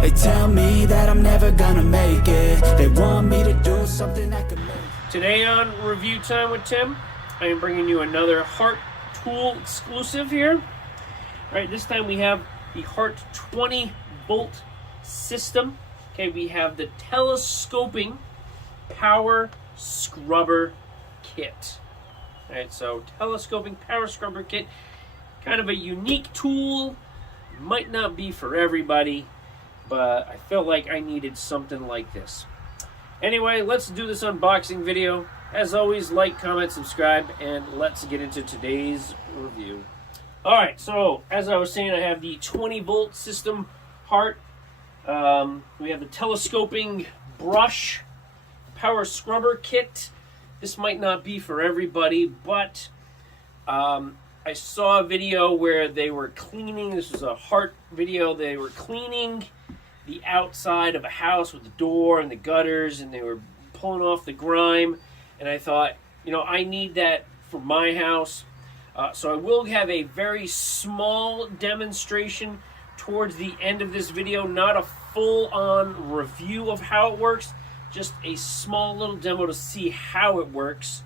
They tell me that I'm never gonna make it. They want me to do something that could make. Today on Review Time with Tim, I am bringing you another Hart tool exclusive here. All right, this time we have the Hart 20-volt system. Okay, we have the telescoping power scrubber kit. All right, so telescoping power scrubber kit, kind of a unique tool. Might not be for everybody, but I felt like I needed something like this. Anyway, let's do this unboxing video. As always, like, comment, subscribe, and let's get into today's review. Alright, so as I was saying, I have the 20-volt system Hart. We have the telescoping brush power scrubber kit. This might not be for everybody, but I saw a video where they were cleaning. This was a Hart video. They were cleaning the outside of a house with the door and the gutters, and they were pulling off the grime. And I thought, you know, I need that for my house. So I will have a very small demonstration towards the end of this video, not a full-on review of how it works, just a small little demo to see how it works.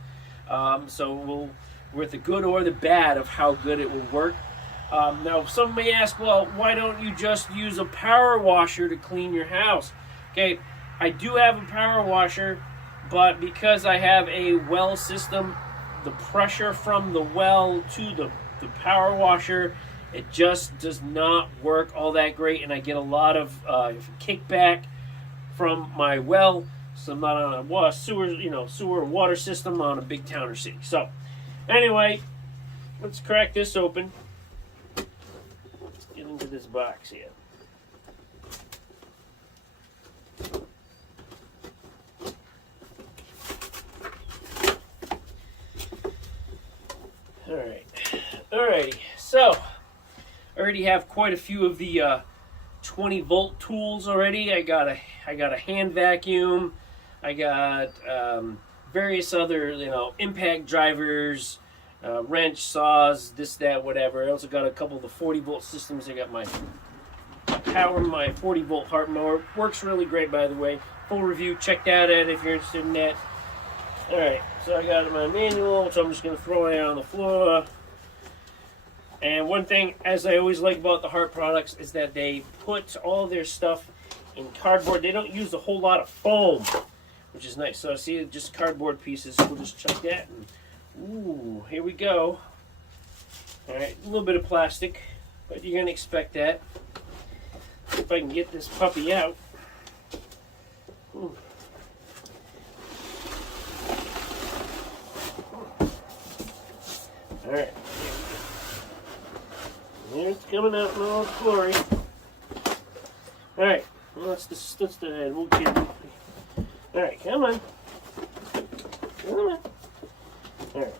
So we'll, with the good or the bad of how good it will work. Now, some may ask, well, why don't you just use a power washer to clean your house? Okay, I do have a power washer, but because I have a well system, the pressure from the well to the power washer, it just does not work all that great, and I get a lot of kickback from my well, so I'm not on a sewer water system on a big town or city. So, anyway, let's crack this open. Into this box here. Alrighty. So I already have quite a few of the 20-volt tools already. I got a hand vacuum. I got various other impact drivers. Wrench, saws, this, that, whatever. I also got a couple of the 40-volt systems. I got my 40-volt Hart mower. Works really great, by the way. Full review, check that out if you're interested in that. Alright, so I got my manual, which I'm just going to throw it on the floor. And one thing, as I always like about the Hart products, is that they put all their stuff in cardboard. They don't use a whole lot of foam, which is nice. So I see just cardboard pieces. We'll just check that. Ooh, here we go. Alright, a little bit of plastic, but you're going to expect that. If I can get this puppy out. Ooh. Alright, here it's coming out in all its glory. Alright, well, that's the head. We'll get it. Alright, come on. Come on. Alright.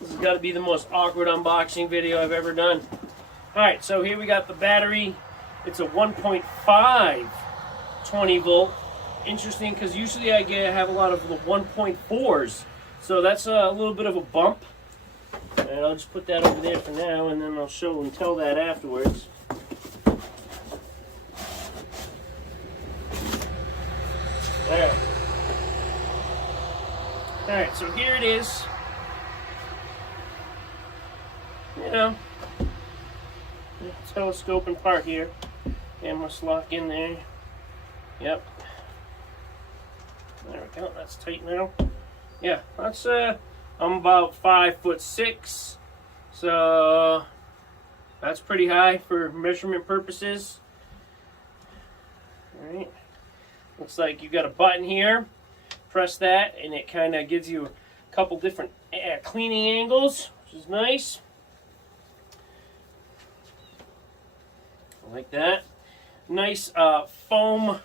This has got to be the most awkward unboxing video I've ever done. Alright, so here we got the battery. It's a 1.5 20 volt. Interesting, because usually I have a lot of the 1.4s. So that's a little bit of a bump. And I'll just put that over there for now, and then I'll show and tell that afterwards. Alright. Alright, so here it is. Telescoping part here. And must lock in there. Yep. There we go, that's tight now. Yeah, that's I'm about 5'6", so that's pretty high for measurement purposes. Alright. Looks like you got a button here. Press that, and it kind of gives you a couple different cleaning angles, which is nice. I like that. Nice foam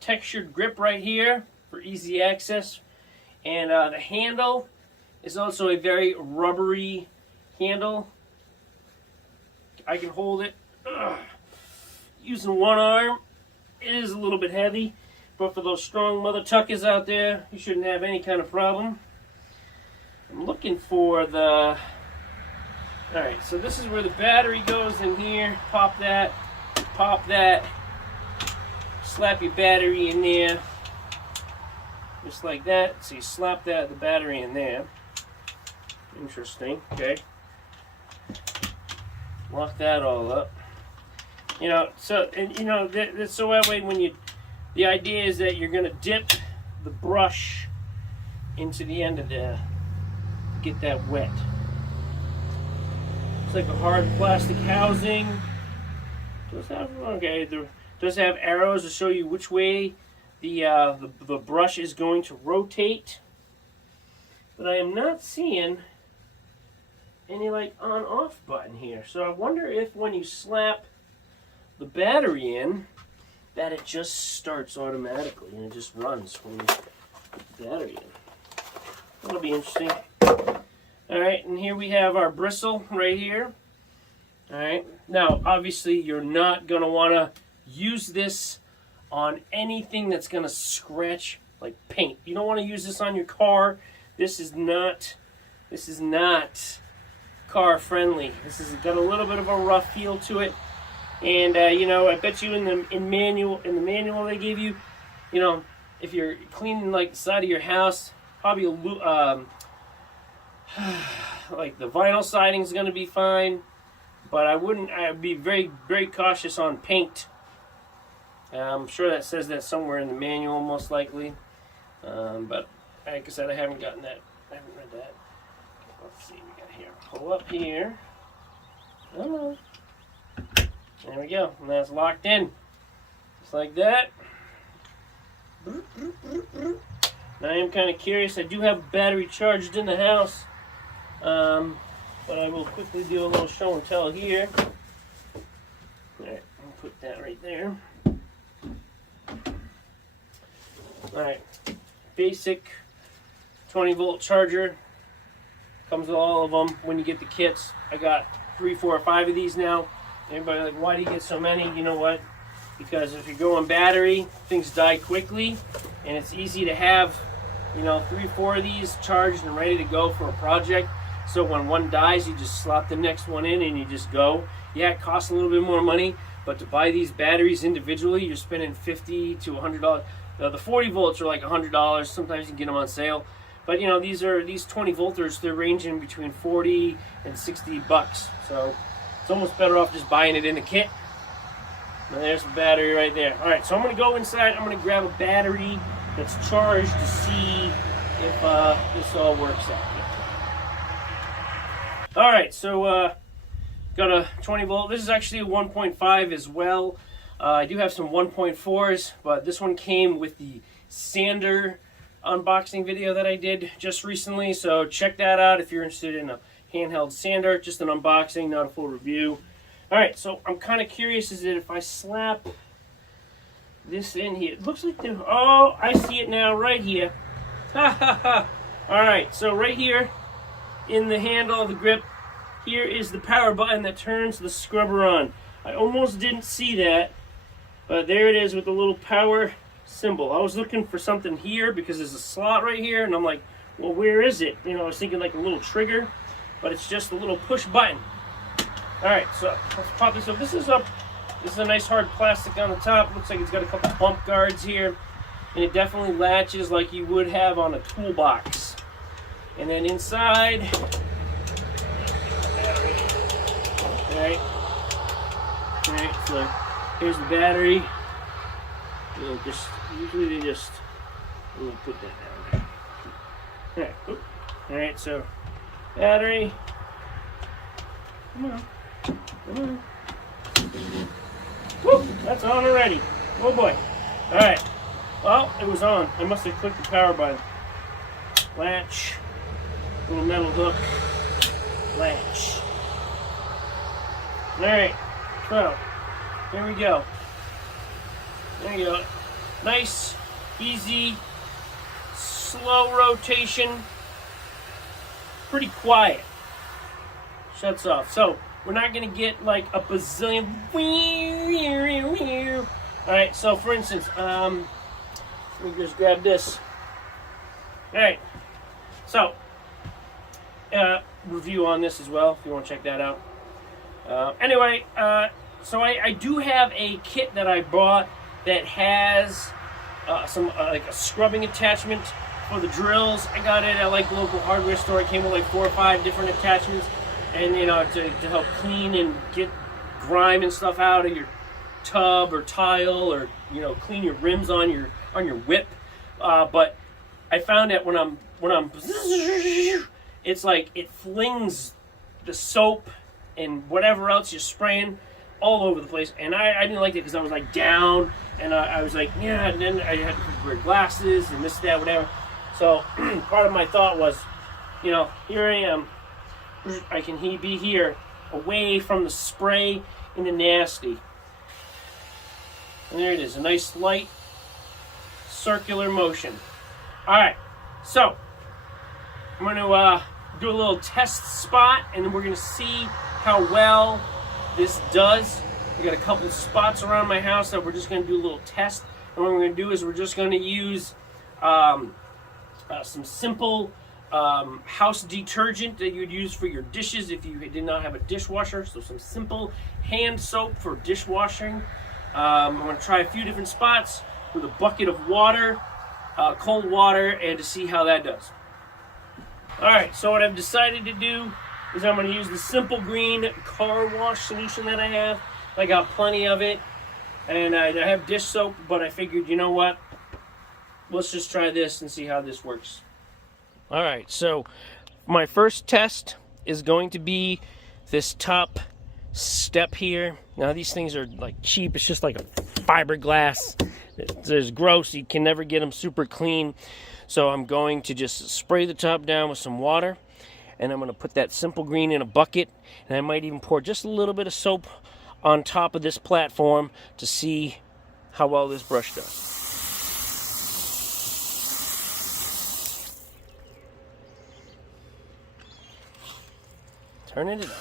textured grip right here for easy access. And the handle is also a very rubbery handle. I can hold it using one arm. It is a little bit heavy, but for those strong mother tuckers out there, you shouldn't have any kind of problem. I'm looking for the Alright, so this is where the battery goes in here. Pop that, slap your battery in there, just like that. So you slap the battery in there. Interesting, okay. Lock that all up. You know, so, and you know, so that way when the idea is that you're going to dip the brush into the end of the, get that wet. It's like a hard plastic housing. Does have arrows to show you which way the brush is going to rotate. But I am not seeing any like on-off button here. So I wonder if when you slap the battery in, that it just starts automatically and it just runs when you put the battery in. That'll be interesting. Alright, and here we have our bristle right here. Alright, now obviously you're not going to want to use this on anything that's going to scratch like paint. You don't want to use this on your car. This is not car friendly. This has got a little bit of a rough feel to it. And you know, I bet you in the manual they gave you, you know, if you're cleaning like the side of your house, probably like the vinyl siding is going to be fine, but I'd be very, very cautious on paint. I'm sure that says that somewhere in the manual, most likely. But like I said, I haven't read that. Let's see, we got here. Pull up here. Oh. There we go, and that's locked in. Just like that. Now I am kind of curious. I do have battery charged in the house. But I will quickly do a little show and tell here. Alright, I'll put that right there. Alright, basic 20-volt charger. Comes with all of them when you get the kits. I got 3, 4, or 5 of these now. Everybody like, why do you get so many? You know what? Because if you go on battery, things die quickly, and it's easy to have, you know, 3, 4 of these charged and ready to go for a project. So when one dies, you just slot the next one in and you just go. Yeah, it costs a little bit more money, but to buy these batteries individually, you're spending $50 to $100. The 40 volts are like $100. Sometimes you can get them on sale. But you know, these 20 volters, they're ranging between 40 and 60 bucks. So it's almost better off just buying it in the kit. And there's the battery right there. All right, so I'm going to go inside. I'm going to grab a battery that's charged to see if this all works out. All right, so got a 20 volt. This is actually a 1.5 as well. I do have some 1.4s, but this one came with the sander unboxing video that I did just recently. So check that out if you're interested in a handheld sander. Just an unboxing, not a full review. All right, so I'm kind of curious, is that if I slap this in here, it looks like oh, I see it now right here. Ha ha ha. All right, so right here in the handle of the grip, here is the power button that turns the scrubber on. I almost didn't see that, but there it is with the little power symbol. I was looking for something here because there's a slot right here, and I'm like, well, where is it? You know, I was thinking like a little trigger, but it's just a little push button. All right, so let's pop this up. This is a nice hard plastic on the top. Looks like it's got a couple bump guards here, and it definitely latches like you would have on a toolbox. And then inside, all right, so here's the battery. Usually they just, I'm gonna put that down there. All right, so battery. Come on. Woo, that's on already. Oh boy. All right. Well, it was on. I must have clicked the power button. Latch. Little metal hook. Latch. All right. So, here we go. There you go. Nice, easy, slow rotation. Pretty quiet. Shuts off. So, we're not going to get like a bazillion. Alright, so for instance, let me just grab this. Alright, so, review on this as well if you want to check that out. Anyway, so I do have a kit that I bought that has some like a scrubbing attachment for the drills. I got it at like the local hardware store. It came with like 4 or 5 different attachments, and you know, to help clean and get grime and stuff out of your tub or tile, or you know, clean your rims on your whip. But I found that when I'm it's like it flings the soap and whatever else you're spraying all over the place, and I didn't like it because I was like down, and I was like, yeah, and then I had to wear glasses and this, that, whatever. So part of my thought was, you know, here I am, I can be here away from the spray and the nasty. And there it is, a nice light circular motion. Alright, so I'm going to do a little test spot, and then we're going to see how well this does. We got a couple spots around my house that we're just going to do a little test. And what we're going to do is we're just going to use some simple house detergent that you'd use for your dishes if you did not have a dishwasher. So some simple hand soap for dishwashing. I'm going to try a few different spots with a bucket of water, cold water, and to see how that does. Alright, so what I've decided to do is I'm going to use the Simple Green car wash solution that I have. I got plenty of it, and I have dish soap, but I figured, you know what, let's just try this and see how this works. Alright, so my first test is going to be this top step here. Now these things are like cheap, it's just like a fiberglass. It's gross, you can never get them super clean. So I'm going to just spray the top down with some water, and I'm going to put that Simple Green in a bucket, and I might even pour just a little bit of soap on top of this platform to see how well this brush does. Turning it on.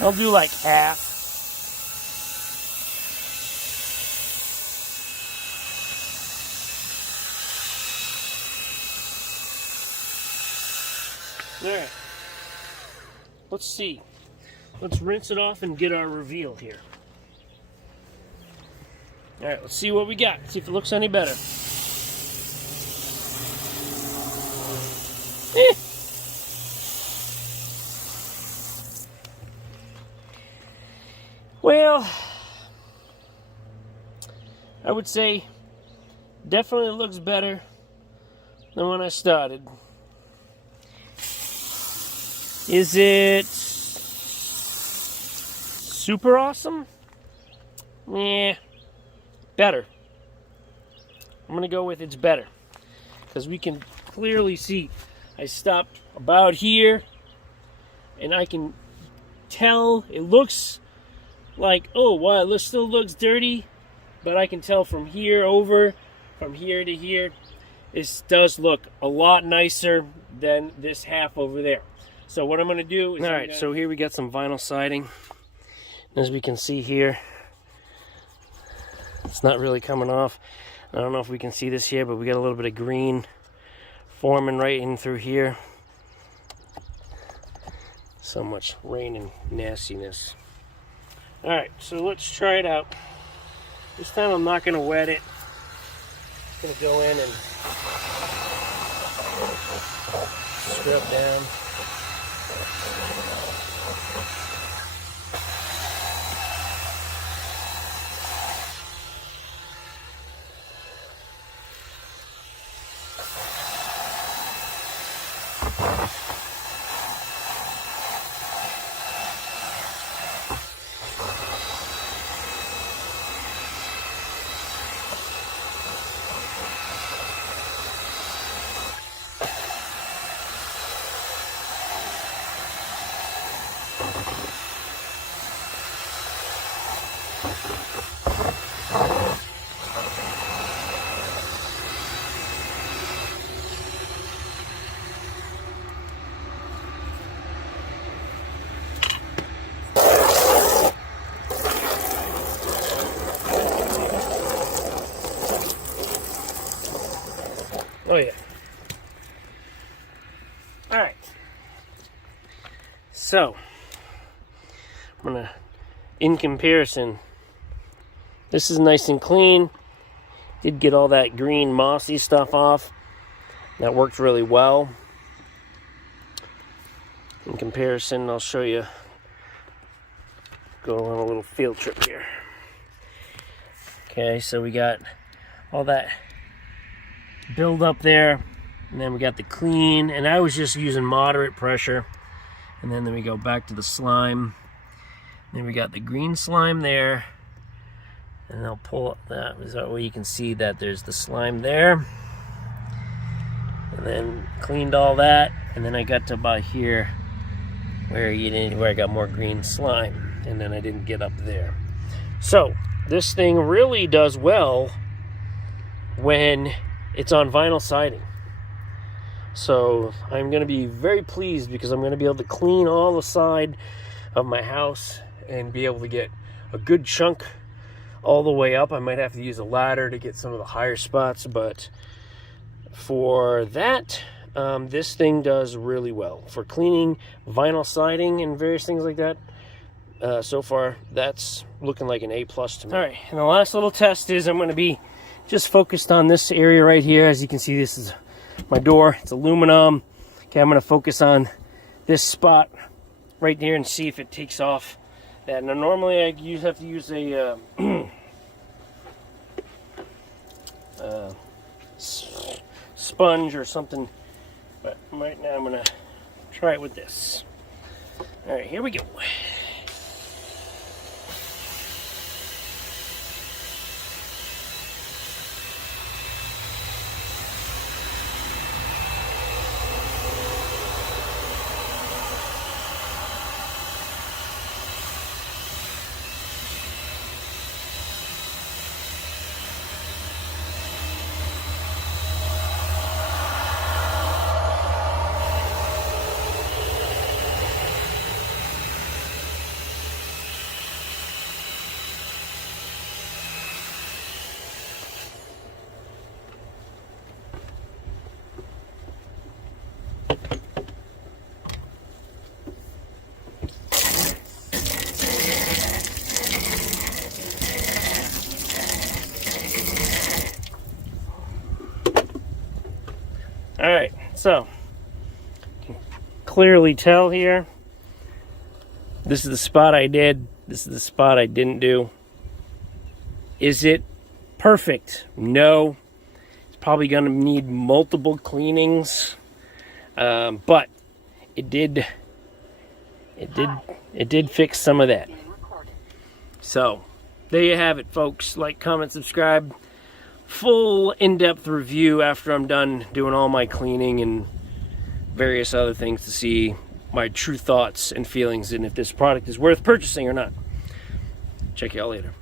I'll do like half. Alright. Let's see. Let's rinse it off and get our reveal here. Alright, let's see what we got. See if it looks any better. Well, I would say definitely looks better than when I started. Is it super awesome? Yeah, better. I'm gonna go with it's better, because we can clearly see I stopped about here, and I can tell it looks like, oh wow, it still looks dirty, but I can tell from here over, from here to here, this does look a lot nicer than this half over there. So what I'm going to do is... Alright, so here we got some vinyl siding. As we can see here, it's not really coming off. I don't know if we can see this here, but we got a little bit of green forming right in through here. So much rain and nastiness. Alright, so let's try it out. This time I'm not going to wet it. I'm going to go in and scrub down. so I'm gonna, in comparison, this is nice and clean. Did get all that green mossy stuff off. That worked really well. In comparison, I'll show you. Go on a little field trip here. Okay, so we got all that build up there, and then we got the clean, and I was just using moderate pressure, and then we go back to the slime. Then we got the green slime there, and I'll pull up that. Is that way you can see that there's the slime there, and then cleaned all that, and then I got to about here where I got more green slime, and then I didn't get up there. So this thing really does well when it's on vinyl siding. So I'm going to be very pleased because I'm going to be able to clean all the side of my house and be able to get a good chunk all the way up. I might have to use a ladder to get some of the higher spots, but for that, this thing does really well for cleaning vinyl siding and various things like that. So far, that's looking like an A+ to me. All right, and the last little test is I'm going to be just focused on this area right here. As you can see, this is my door. It's aluminum. Okay, I'm going to focus on this spot right there and see if it takes off that. Now, normally I have to use a sponge or something, but right now I'm going to try it with this. All right, here we go. All right, so you can clearly tell here, this is the spot I did, this is the spot I didn't do. Is it perfect? No. It's probably going to need multiple cleanings, but it did fix some of that. So there you have it, folks. Like, comment, subscribe. Full in-depth review after I'm done doing all my cleaning and various other things to see my true thoughts and feelings and if this product is worth purchasing or not. Check y'all later.